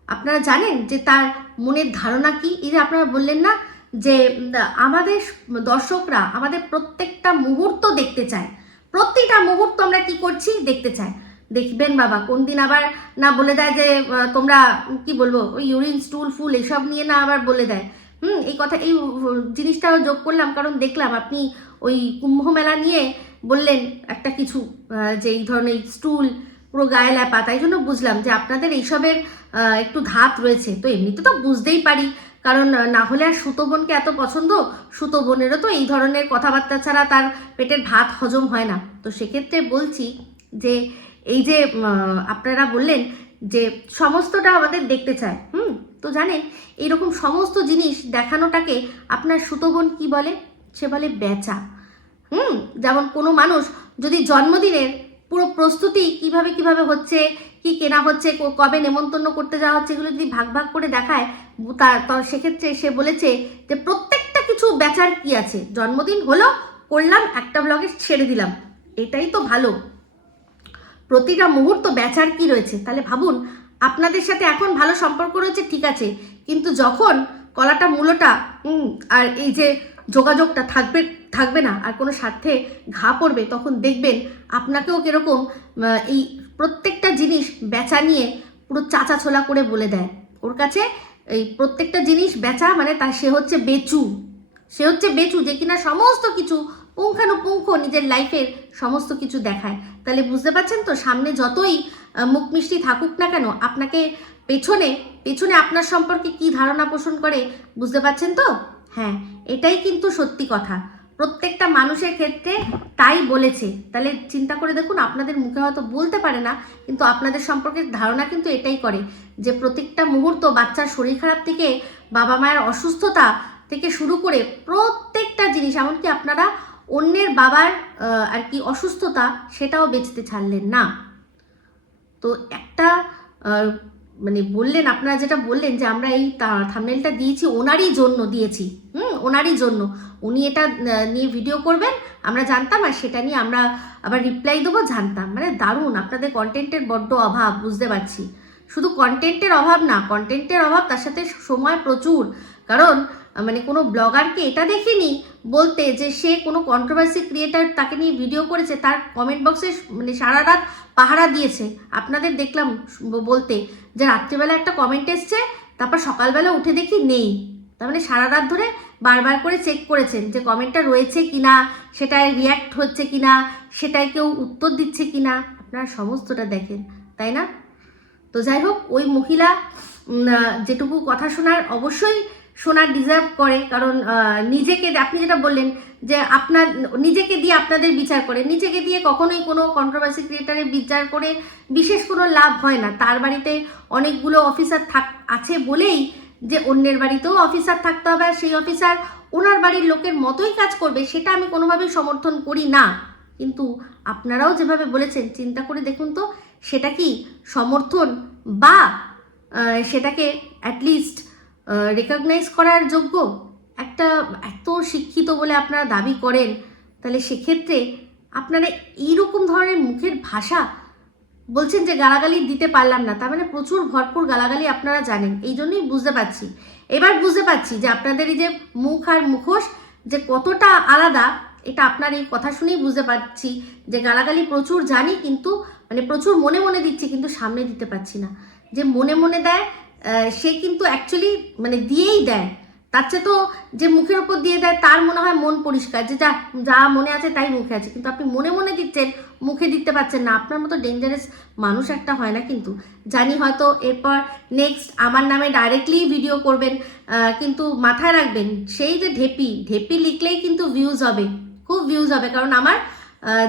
আপনারা জানেন যে তার মনের ধারণা কি? এই যে আপনারা বললেন না যে আমাদের দর্শকরা আমাদের প্রত্যেকটা মুহূর্ত দেখতে চায়, প্রতিটা মুহূর্ত আমরা কি করছি দেখতে চাই। দেখবেন বাবা কোন দিন আবার না বলে দেয় যে তোমরা কি বলবো ওই ইউরিন স্টুল ফুল এসব নিয়ে না আবার বলে দেয়। এই কথা এই জিনিসটাও যোগ করলাম কারণ দেখলাম আপনি ওই কুম্ভ মেলা নিয়ে বললেন একটা কিছু যে এই ধরনের স্টুল পুরো গায়ে ল্যাপা, তাই জন্য বুঝলাম যে আপনাদের এইসবের একটু ধাত রয়েছে। তো এমনিতে তো বুঝতেই পারি, কারণ না হলে আর সুতো বোনকে এত পছন্দ, সুতো বোনেরও তো এই ধরনের কথাবার্তা ছাড়া তার পেটের ভাত হজম হয় না। তো সেক্ষেত্রে বলছি যে এই যে আপনারা বললেন যে সমস্তটা আমাদের দেখতে চায়, তো জানেন এইরকম সমস্ত জিনিস দেখানোটাকে আপনার সুতো বোন কি বলে? সে বলে বেচা। যেমন কোনো মানুষ যদি জন্মদিনের পুরো প্রস্তুতি কিভাবে হচ্ছে, কি কেনা হচ্ছে, কবে নেমন্তন্ন করতে যাওয়া হচ্ছে, এগুলো যদি ভাগ ভাগ করে দেখায় তার সেক্ষেত্রে সে বলেছে যে প্রত্যেকটা কিছু বেচার কি আছে, জন্মদিন হলো করলাম একটা ব্লগে ছেড়ে দিলাম, এটাই তো ভালো। প্রতিটা মুহূর্ত বেচার কি রয়েছে? তাহলে ভাবুন আপনাদের সাথে এখন ভালো সম্পর্ক রয়েছে ঠিক আছে, কিন্তু যখন কলাটা মূলটা আর এই যে যোগাযোগটা থাকবে না আর কোনো স্বার্থে ঘা পড়বে, তখন দেখবেন আপনাকেও কিরকম এই প্রত্যেকটা জিনিস বেচা নিয়ে পুরো চাচা ছোলা করে বলে দেয়। ওর কাছে এই প্রত্যেকটা জিনিস বেচা মানে সে হচ্ছে বেচু, যে কিনা সমস্ত কিছু পুঙ্খানুপুঙ্খ নিজের লাইফের সমস্ত কিছু দেখায়। তাহলে বুঝতে পারছেন তো, সামনে যতই মুখ মিষ্টি থাকুক না কেন, আপনাকে পেছনে আপনার সম্পর্কে কি ধারণা পোষণ করে বুঝতে পারছেন তো? হ্যাঁ, এটাই কিন্তু সত্যি কথা, প্রত্যেকটা মানুষের ক্ষেত্রে তাই বলেছে। তাহলে চিন্তা করে দেখুন, আপনাদের মুখে হয়তো বলতে পারে না, কিন্তু আপনাদের সম্পর্কে ধারণা কিন্তু এটাই করে যে প্রত্যেকটা মুহূর্ত বাচ্চার শরীর খারাপ থেকে বাবা মায়ের অসুস্থতা থেকে শুরু করে প্রত্যেকটা জিনিস, এমনকি আপনারা অন্যের বাবার আর কি অসুস্থতা সেটাও বেচতে ছাড়লেন না। তো একটা মানে বললেন, আপনারা যেটা বললেন যে আমরা এই থাম্বনেলটা দিয়েছি ওনারই জন্য দিয়েছি, ওনারই জন্য, উনি এটা নিয়ে ভিডিও করবেন আমরা জানতাম, আর সেটা নিয়ে আমরা আবার রিপ্লাই দেবো জানতাম। মানে দারুণ, আপনাদের কন্টেন্টের বড্ড অভাব বুঝতে পারছি। শুধু কন্টেন্টের অভাব না, কন্টেন্টের অভাব তার সাথে সময় প্রচুর। কারণ মানে কোনো ব্লগারকে এটা দেখিনি বলতে যে সে কোনো কন্ট্রোভার্সি ক্রিয়েটার তাকে নিয়ে ভিডিও করেছে, তার কমেন্ট বক্সে মানে সারা রাত পাহারা দিয়েছে। আপনাদের দেখলাম বলতে যে রাত্রিবেলা একটা কমেন্ট এসছে, তারপর সকালবেলা উঠে দেখি নেই। তার মানে সারা রাত ধরে বারবার করে চেক করেছেন যে কমেন্টটা রয়েছে কিনা, সেটায় রিয়্যাক্ট হচ্ছে কিনা, সেটায় কেউ উত্তর দিচ্ছে কিনা, আপনারা সমস্তটা দেখেন, তাই না? তো যাই হোক, ওই মহিলা যেটুকু কথা অবশ্যই শোনার ডিজার্ভ করে, কারণ নিজেকে, আপনি যেটা বললেন যে আপনার নিজেকে দিয়ে আপনাদের বিচার করে, নিজেকে দিয়ে কখনোই কোনো কন্ট্রোভার্সি ক্রিয়েটারের বিচার করে বিশেষ কোনো লাভ হয় না। তার বাড়িতে অনেকগুলো অফিসার আছে বলেই যে অন্যের বাড়িতেও অফিসার থাকতে হবে, আর সেই অফিসার ওনার বাড়ির লোকের মতোই কাজ করবে, সেটা আমি কোনোভাবেই সমর্থন করি না। কিন্তু আপনারাও যেভাবে বলেছেন, চিন্তা করে দেখুন তো, সেটা কি সমর্থন বা সেটাকে অ্যাটলিস্ট রেকগনাইজ করার যোগ্য? একটা এত শিক্ষিত বলে আপনারা দাবি করেন, তাহলে সেক্ষেত্রে আপনারা এইরকম ধরনের মুখের ভাষা বলছেন যে গালাগালি দিতে পারলাম না, তার মানে প্রচুর ভরপুর গালাগালি আপনারা জানেন। এই জন্যই বুঝতে পারছি, এবার বুঝতে পারছি যে আপনাদের এই যে মুখ আর মুখোশ যে কতটা আলাদা, এটা আপনার এই কথা শুনেই বুঝতে পারছি যে গালাগালি প্রচুর জানি, কিন্তু মানে প্রচুর মনে মনে দিচ্ছি, কিন্তু সামনে দিতে পারছি না। যে মনে মনে দেয় সে কিন্তু অ্যাকচুয়ালি মানে দিয়েই দেয়, তার চেয়ে তো যে মুখের ওপর দিয়ে দেয় তার মনে হয় মন পরিষ্কার, যে যা মনে আছে তাই মুখে আছে, কিন্তু আপনি মনে মনে দিচ্ছেন, মুখে দিতে পারছেন না। আপনার মতো ডেঞ্জারাস মানুষ একটা হয় না, কিন্তু জানি হয়তো এরপর নেক্সট আমার নামে ডাইরেক্টলি ভিডিও করবেন, কিন্তু মাথায় রাখবেন সেই যে ঢেপি লিখলেই কিন্তু ভিউজ হবে, খুব ভিউজ হবে, কারণ আমার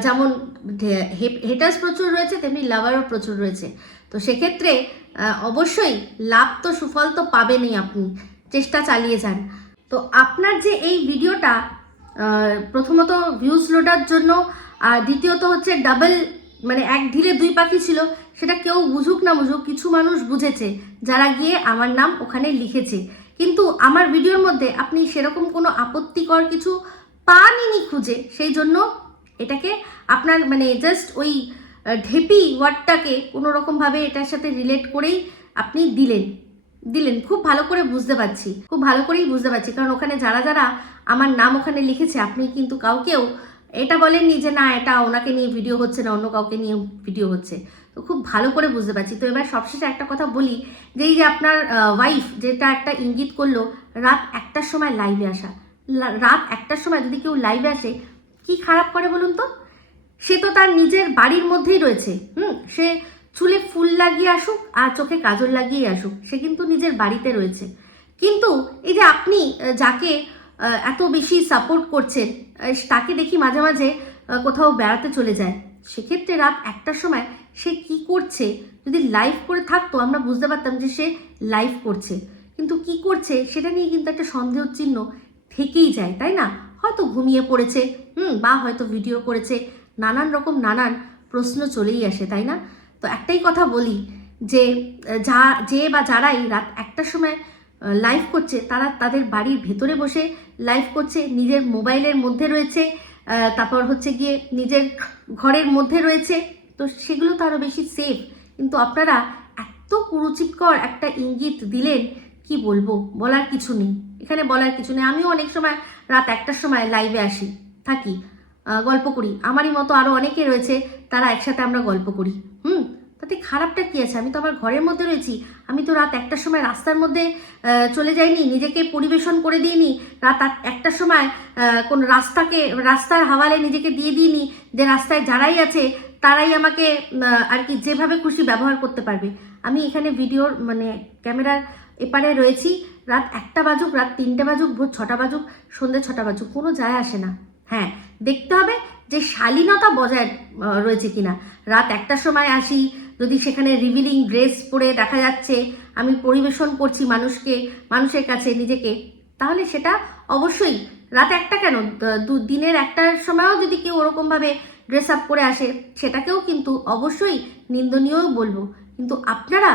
যেমন হেটার্স প্রচুর রয়েছে তেমনি লাভারও প্রচুর রয়েছে। তো সেক্ষেত্রে অবশ্যই লাভ তো সুফল তো পাবেনই, আপনি চেষ্টা চালিয়ে যান। তো আপনার যে এই ভিডিওটা প্রথমত ভিউজ লোডার জন্য, আর দ্বিতীয়ত হচ্ছে ডাবল মানে এক ঢিলে দুই পাখি ছিল, সেটা কেউ বুঝুক না বুঝুক কিছু মানুষ বুঝেছে যারা গিয়ে আমার নাম ওখানে লিখেছে, কিন্তু আমার ভিডিওর মধ্যে আপনি সেরকম কোনো আপত্তিকর কিছু পাননি খুঁজে, সেই জন্য এটাকে আপনার মানে জাস্ট ওই ঢেপি ওয়ার্ডটাকে কোনো রকমভাবে এটার সাথে রিলেট করেই আপনি দিলেন। দিলেন, খুব ভালো করে বুঝতে পারছি, খুব ভালো করেই বুঝতে পারছি, কারণ ওখানে যারা যারা আমার নাম ওখানে লিখেছে আপনি কিন্তু কাউকেও এটা বলেননি যে না এটা ওনাকে নিয়ে ভিডিও হচ্ছে না, অন্য কাউকে নিয়ে ভিডিও হচ্ছে। তো খুব ভালো করে বুঝতে পারছি। তো এবার সবশেষে একটা কথা বলি, যে এই যে আপনার ওয়াইফ যেটা একটা ইঙ্গিত করলো রাত 1টার সময় লাইভে আসা, রাত 1টার সময় যদি কেউ লাইভে আসে কি খারাপ করে বলুন তো? সে তো তার নিজের বাড়ির মধ্যেই রয়েছে, সে চুলে ফুল লাগিয়ে আসুক আর চোখে কাজল লাগিয়ে আসুক, সে কিন্তু নিজের বাড়িতে রয়েছে। কিন্তু এই যে আপনি যাকে এত বেশি সাপোর্ট করছেন, তাকে দেখি মাঝে মাঝে কোথাও বেড়াতে চলে যায়, সেক্ষেত্রে রাত 1টার সময় সে কি করছে যদি লাইভ করে থাকতো আমরা বুঝতে পারতাম যে সে লাইভ করছে, কিন্তু কি করছে সেটা নিয়ে কিন্তু একটা সন্দেহ চিহ্ন থেকেই যায়, তাই না? হয়তো ঘুমিয়ে পড়েছে, বা হয়তো ভিডিও করেছে, নানান রকম নানান প্রশ্ন চলেই আসে, তাই না? তো একটাই কথা বলি যে যে বা যারাই রাত 1টার সময় লাইভ করছে তারা তাদের বাড়ির ভেতরে বসে লাইভ করছে, নিজের মোবাইলের মধ্যে রয়েছে, তারপর হচ্ছে গিয়ে নিজের ঘরের মধ্যে রয়েছে, তো সেগুলো তো আরও বেশি সেফ। কিন্তু আপনারা এত কুরুচিকর একটা ইঙ্গিত দিলেন, কি বলবো, বলার কিছু নেই, এখানে বলার কিছু নেই। আমিও অনেক সময় রাত 1টার সময় লাইভে আসি, থাকি, গল্প করি, আমারই মতো আরও অনেকে রয়েছে, তারা একসাথে আমরা গল্প করি। তাতে খারাপটা কি আছে? আমি তো আমার ঘরের মধ্যে রয়েছি, আমি তো রাত 1টার সময় রাস্তার মধ্যে চলে যাইনি, নিজেকে পরিবেশন করে দিইনি, রাত 1টার সময় কোন রাস্তার হাওয়ালে নিজেকে দিয়ে দিইনি যে রাস্তায় যারাই আছে তারাই আমাকে আর কি যেভাবে খুশি ব্যবহার করতে পারবে। আমি এখানে ভিডিওর মানে ক্যামেরার এপারে রয়েছি, রাত 1টা বাজুক, রাত 3টে বাজুক, ভোর 6টা বাজুক, সন্ধ্যে 6টা বাজুক, কোনো যায় আসে না। হ্যাঁ, দেখতে হবে যে শালীনতা বজায় রয়েছে কিনা। রাত 1টার সময় আসি, যদি সেখানে রিভিলিং ড্রেস পরে দেখা যাচ্ছে আমি পরিবেশন করছি মানুষের কাছে নিজেকে, তাহলে সেটা অবশ্যই রাত 1টা কেন, দিনের 1টার সময়ও যদি কেউ ওরকমভাবে ড্রেস আপ করে আসে সেটাকেও কিন্তু অবশ্যই নিন্দনীয়ও বলবো। কিন্তু আপনারা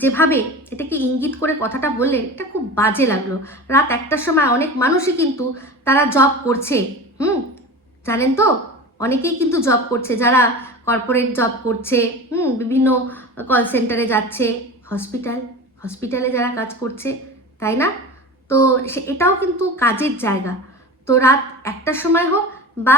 যেভাবে এটাকে ইঙ্গিত করে কথাটা বললেন, এটা খুব বাজে লাগলো। রাত 1টার সময় অনেক মানুষই কিন্তু তারা জব করছে, জানেন তো, অনেকেই কিন্তু জব করছে, যারা কর্পোরেট জব করছে, বিভিন্ন কল সেন্টারে যাচ্ছে, হসপিটালে যারা কাজ করছে, তাই না? তো এটাও কিন্তু কাজের জায়গা। তো রাত 1টার সময় হোক বা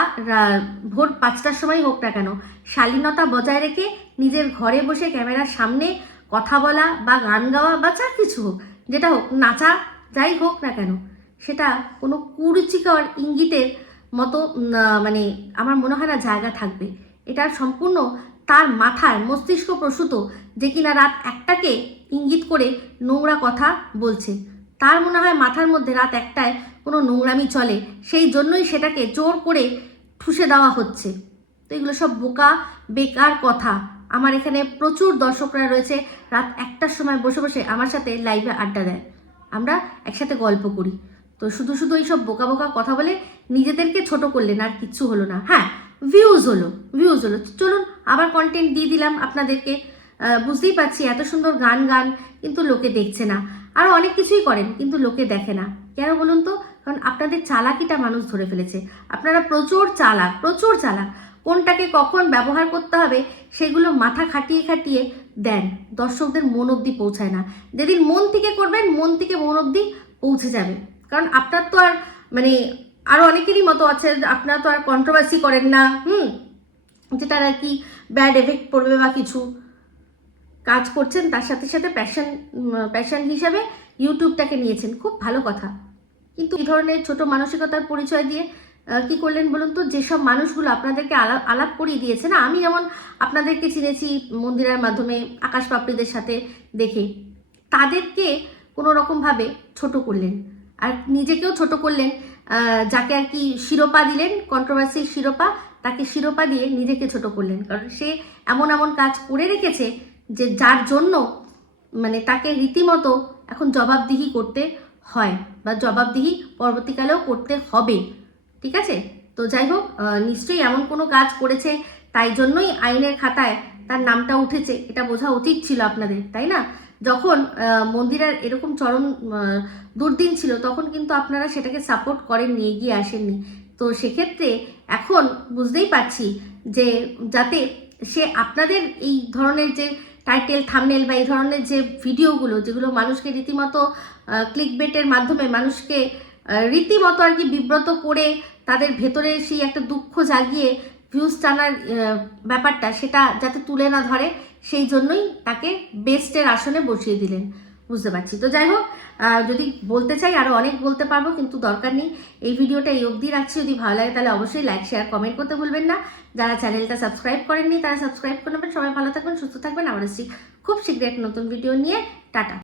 ভোর 5টার সময় হোক না কেন, শালীনতা বজায় রেখে নিজের ঘরে বসে ক্যামেরার সামনে কথা বলা বা গান গাওয়া বা যা কিছু হোক, যেটা হোক, নাচা, যাই হোক না কেন, সেটা কোনো কুরুচিকর ইঙ্গিতের মতো মানে আমার মনে হয় না জায়গা থাকবে। এটা সম্পূর্ণ তার মাথায় মস্তিষ্ক প্রসূত, যে কিনা রাত 1টাকে ইঙ্গিত করে নোংরা কথা বলছে। তার মনে হয় মাথার মধ্যে রাত 1টায় কোনো নোংরামি চলে, সেই জন্যই সেটাকে জোর করে ঠুসে দেওয়া হচ্ছে। তো এগুলো সব বোকা বেকার কথা। আমার এখানে প্রচুর দর্শকরা রয়েছে, রাত 1টার সময় বসে বসে আমার সাথে লাইভে আড্ডা দেয়, আমরা একসাথে গল্প করি। তো শুধু শুধু এইসব বোকা বোকা কথা বলে নিজেদেরকে ছোট করলেন, আর কিচ্ছু হলো না। হ্যাঁ, ভিউজ হলো, চলুন আবার কন্টেন্ট দিয়ে দিলাম আপনাদেরকে। বুঝতেই পারছি এত সুন্দর গান কিন্তু লোকে দেখছে না, আরও অনেক কিছুই করেন কিন্তু লোকে দেখে না। কেন বলুন তো? কারণ আপনাদের চালাকিটা মানুষ ধরে ফেলেছে। আপনারা প্রচুর চালাক, কোনটাকে কখন ব্যবহার করতে হবে সেগুলো মাথা খাটিয়ে দেন, দর্শকদের মন অবধি পৌঁছায় না। যেদিন মন থেকে করবেন, মন থেকে মন অবধি পৌঁছে যাবে। কারণ আপনার তো আর মানে আরও অনেকেরই মতো আছে, আপনারা তো আর কন্ট্রোভার্সি করেন না, যেটার আর কি ব্যাড এফেক্ট পড়বে বা কিছু। কাজ করছেন, তার সাথে সাথে প্যাশন হিসাবে ইউটিউবটাকে নিয়েছেন, খুব ভালো কথা। কিন্তু এই ধরনের ছোট মানসিকতার পরিচয় দিয়ে কি করলেন বলুন তো? যেসব মানুষগুলো আপনাদেরকে আলাপ করিয়ে দিয়েছে না, আমি যেমন আপনাদেরকে চিনেছি মন্দিরের মাধ্যমে, আকাশ পাপড়িদের সাথে দেখে, তাদেরকে কোনো রকমভাবে ছোট করলেন, আর নিজেকেও ছোট করলেন। যাকে আর কি শিরোপা দিলেন, কন্ট্রোভার্সির শিরোপা, তাকে শিরোপা দিয়ে নিজেকে ছোট করলেন। কারণ সে এমন কাজ করে রেখেছে যে যার জন্য মানে তাকে রীতিমতো এখন জবাবদিহি করতে হয়, বা জবাবদিহি পরবর্তীকালেও করতে হবে। ঠিক আছে? তো যাই হোক, নিশ্চয়ই এমন কোনো কাজ করেছে, তাই জন্যই আইনের খাতায় তার নামটা উঠেছে, এটা বোঝা উচিত ছিল আপনাদের, তাই না? যখন মন্দিরের এরকম চরম দুর্দিন ছিল, তখন কিন্তু আপনারা সেটাকে সাপোর্ট করেননি, এগিয়ে আসেননি। তো সেক্ষেত্রে এখন বুঝতেই পারছি যে যাতে সে আপনাদের এই ধরনের যে টাইটেল থাম্বনেল বা এই ধরনের যে ভিডিওগুলো, যেগুলো মানুষকে রীতিমতো ক্লিক বেটের মাধ্যমে মানুষকে রীতিমতো আর কি বিব্রত করে তাদের ভেতরে সেই একটা দুঃখ জাগিয়ে ভিউজ টানার ব্যাপারটা, সেটা যাতে তুলে না ধরে, সেই জন্যই তাকে বেস্টের আসনে বসিয়ে দিলেন। বুঝতে পারছি। তো যাই হোক, যদি বলতে চাই আরও অনেক বলতে পারবো, কিন্তু দরকার নেই। এই ভিডিওটা এই অবধি রাখছি। যদি ভালো লাগে তাহলে অবশ্যই লাইক, শেয়ার, কমেন্ট করতে ভুলবেন না। যারা চ্যানেলটা সাবস্ক্রাইব করেননি তারা সাবস্ক্রাইব করে নেবেন। সবাই ভালো থাকবেন, সুস্থ থাকবেন। আবার আসছি খুব শীঘ্রই এক নতুন ভিডিও নিয়ে। টাটা।